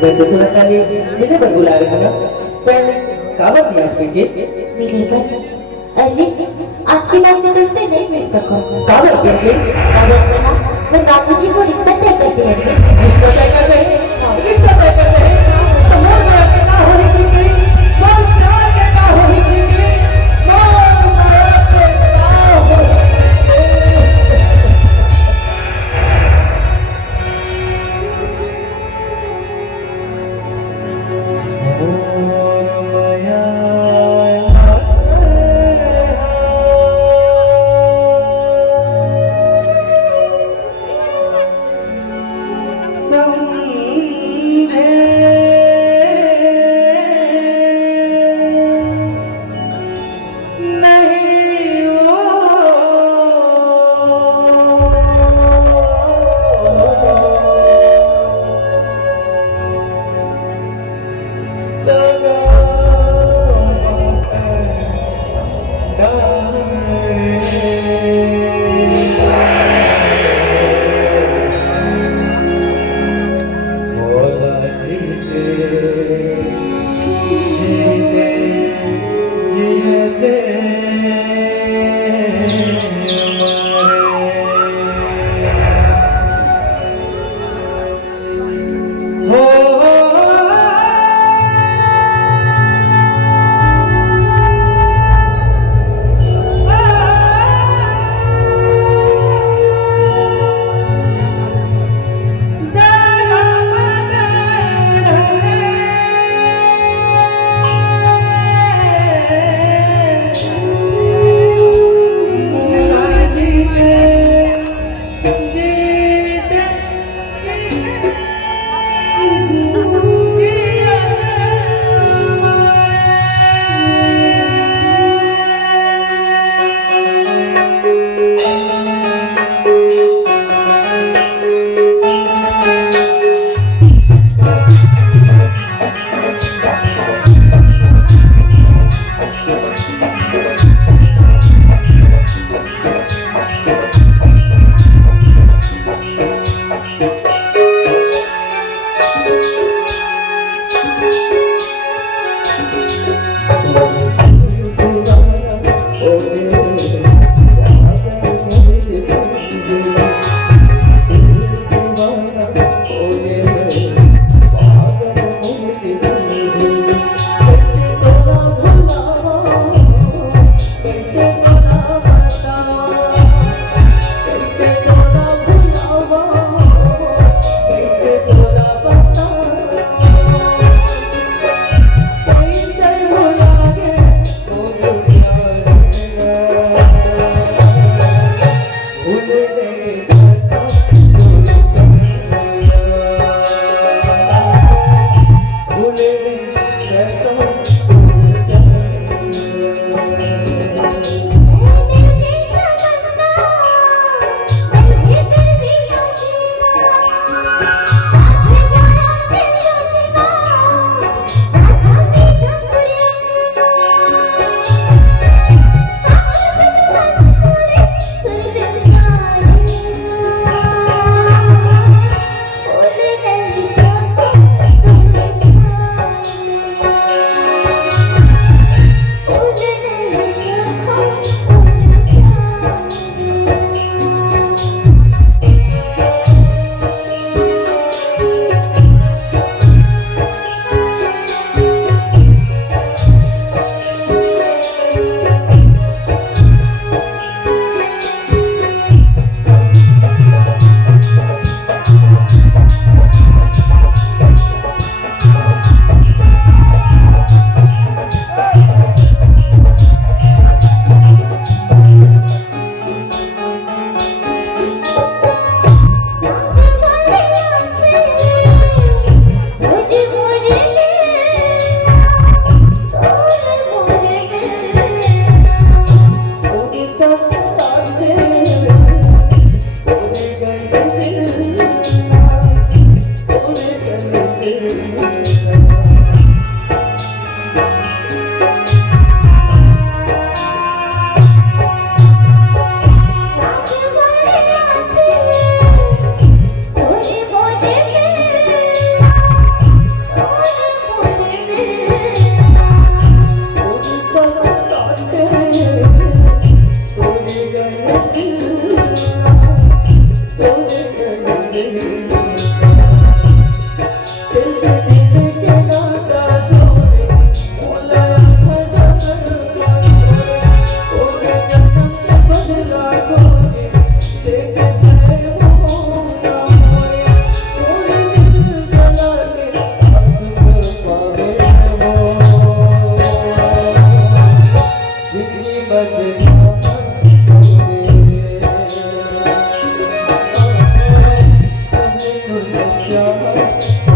मैं तो थोड़ा खाली मिलने पर बुला रहा था ना। पहले कावत नहीं आज के मिलने पर अरे आज की बात में तुझसे नहीं मिल सकूं। कावत के कावत में ना मैं बाबूजी को रिश्ता तय करती है। रिश्ता तय कर रहे हैं, रिश्ता तय कर रहे हैं। तो मोर मोर के का होने की गई, मोर चार के का होने की गई, मोर मोर के का होने की गई। जा